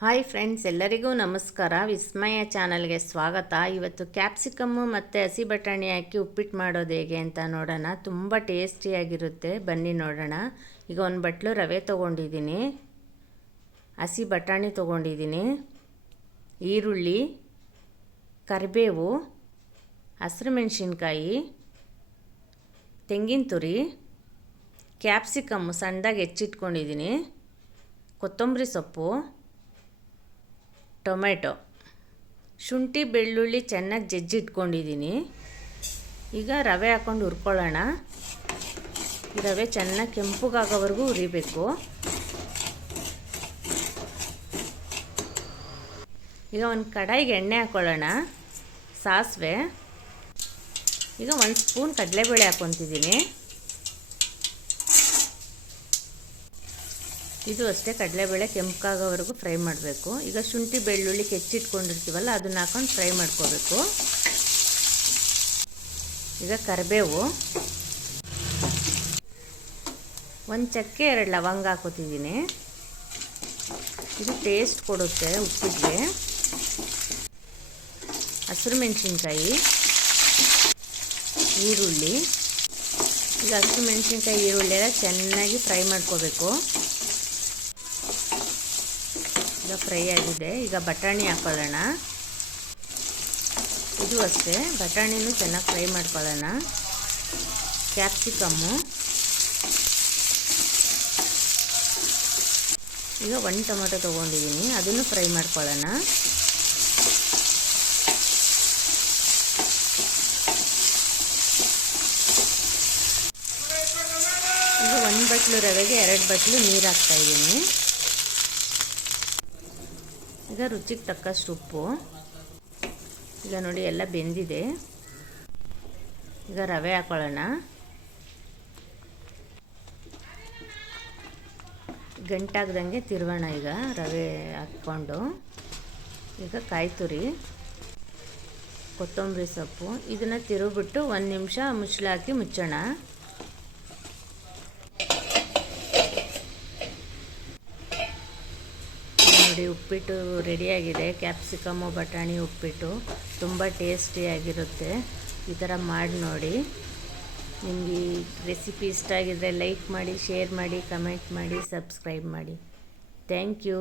Hi friends, ಎಲ್ಲರಿಗೂ ನಮಸ್ಕಾರ. ವಿಸ್ಮಯ ಚಾನಲ್ಗೆ ಸ್ವಾಗತ. ಇವತ್ತು ಕ್ಯಾಪ್ಸಿಕಮ್ಮು ಮತ್ತು ಹಸಿ ಬಟಾಣಿ ಹಾಕಿ ಉಪ್ಪಿಟ್ಟು ಮಾಡೋದು ಹೇಗೆ ಅಂತ ನೋಡೋಣ. ತುಂಬ ಟೇಸ್ಟಿಯಾಗಿರುತ್ತೆ ಬನ್ನಿ ನೋಡೋಣ. ಈಗ ಒಂದು ಬಟ್ಲು ರವೆ ತೊಗೊಂಡಿದ್ದೀನಿ. ಹಸಿ ಬಟಾಣಿ ತೊಗೊಂಡಿದ್ದೀನಿ. ಈರುಳ್ಳಿ, ಕರಿಬೇವು, ಹಸಿರು ಮೆಣಸಿನ್ಕಾಯಿ, ತೆಂಗಿನ ತುರಿ, ಕ್ಯಾಪ್ಸಿಕಮ್ಮು ಸಣ್ಣದಾಗಿ ಹೆಚ್ಚಿಟ್ಕೊಂಡಿದ್ದೀನಿ. ಕೊತ್ತಂಬರಿ ಸೊಪ್ಪು ಟೊಮೆಟೊ. ಶುಂಠಿ, ಬೆಳ್ಳುಳ್ಳಿ ಚೆನ್ನಾಗಿ ಜಜ್ಜಿಟ್ಕೊಂಡಿದ್ದೀನಿ ಈಗ ರವೆ ಹಾಕ್ಕೊಂಡು ಹುರ್ಕೊಳ್ಳೋಣ. ರವೆ ಚೆನ್ನಾಗಿ ಕೆಂಪುಗಾಗೋವರೆಗೂ ಹುರಿಬೇಕು. ಈಗ ಒಂದು ಕಡಾಯಿಗೆ ಎಣ್ಣೆ ಹಾಕ್ಕೊಳ್ಳೋಣ ಸಾಸಿವೆ. ಈಗ ಒಂದು ಸ್ಪೂನ್ ಕಡಲೆಬೇಳೆ ಹಾಕ್ಕೊತಿದ್ದೀನಿ ಇದು ಅಷ್ಟೇ, ಕಡಲೆಬೇಳೆ ಕೆಂಪಾಗೋವರೆಗೂ ಫ್ರೈ ಮಾಡಬೇಕು. ಈಗ ಶುಂಠಿ, ಬೆಳ್ಳುಳ್ಳಿ ಕೆಚ್ಚಿಟ್ಕೊಂಡಿರ್ತೀವಲ್ಲ, ಅದನ್ನ ಹಾಕೊಂಡು ಫ್ರೈ ಮಾಡ್ಕೋಬೇಕು. ಈಗ ಕರಿಬೇವು. ಒಂದು ಚಕ್ಕೆ ಎರಡು ಲವಂಗ ಹಾಕೋತಿದ್ದೀನಿ. ಇದು ಟೇಸ್ಟ್ ಕೊಡುತ್ತೆ ಉಪ್ಪಿಗೆ. ಹಸಿರು ಮೆಣಸಿನ್ಕಾಯಿ. ಈರುಳ್ಳಿ. ಈಗ ಹಸಿರು ಮೆಣಸಿನ್ಕಾಯಿ, ಈರುಳ್ಳಿ ಎಲ್ಲ ಚೆನ್ನಾಗಿ ಫ್ರೈ ಮಾಡ್ಕೋಬೇಕು. ಈಗ ಫ್ರೈ ಆಗಿದೆ. ಈಗ ಬಟಾಣಿ ಹಾಕೊಳ್ಳೋಣ. ಇದು ಅಷ್ಟೇ. ಬಟಾಣಿನೂ ಚೆನ್ನಾಗಿ ಫ್ರೈ ಮಾಡ್ಕೊಳ್ಳೋಣ. ಕ್ಯಾಪ್ಸಿಕಮ್ಮು. ಈಗ ಒಂದು ಟೊಮೆಟೊ ತೊಗೊಂಡಿದ್ದೀನಿ. ಅದನ್ನು ಫ್ರೈ ಮಾಡ್ಕೊಳ್ಳೋಣ. ಈಗ ಒಂದು ಬಟ್ಲು ರವೆಗೆ ಎರಡು ಬಟ್ಲು ನೀರು ಹಾಕ್ತಾಯಿದ್ದೀನಿ ಈಗ ರುಚಿಗೆ ತಕ್ಕಷ್ಟು ಉಪ್ಪು. ಈಗ ನೋಡಿ ಎಲ್ಲ ಬೆಂದಿದೆ. ಈಗ ರವೆ ಹಾಕೊಳ್ಳೋಣ. ಗಂಟಾಗ್ದಂಗೆ ತಿರುವೋಣ ಈಗ ರವೆ ಹಾಕ್ಕೊಂಡು. ಈಗ ಕಾಯಿ ತುರಿ, ಕೊತ್ತಂಬರಿ ಸೊಪ್ಪು, ಇದನ್ನು ತಿರುಗಿಬಿಟ್ಟು ಒಂದು ನಿಮಿಷ ಮುಚ್ಚಲಾಕಿ ಮುಚ್ಚೋಣ. ನೋಡಿ ಉಪ್ಪಿಟ್ಟು ರೆಡಿಯಾಗಿದೆ ಕ್ಯಾಪ್ಸಿಕಮ್ಮು ಬಟಾಣಿ ಉಪ್ಪಿಟ್ಟು ತುಂಬ ಟೇಸ್ಟಿಯಾಗಿರುತ್ತೆ ಈ ಥರ ಮಾಡಿ ನೋಡಿ. ನಿಮಗೆ ಈ ರೆಸಿಪಿ ಇಷ್ಟ ಆಗಿದ್ದರೆ ಲೈಕ್ ಮಾಡಿ ಶೇರ್ ಮಾಡಿ ಕಮೆಂಟ್ ಮಾಡಿ ಸಬ್ಸ್ಕ್ರೈಬ್ ಮಾಡಿ. Thank you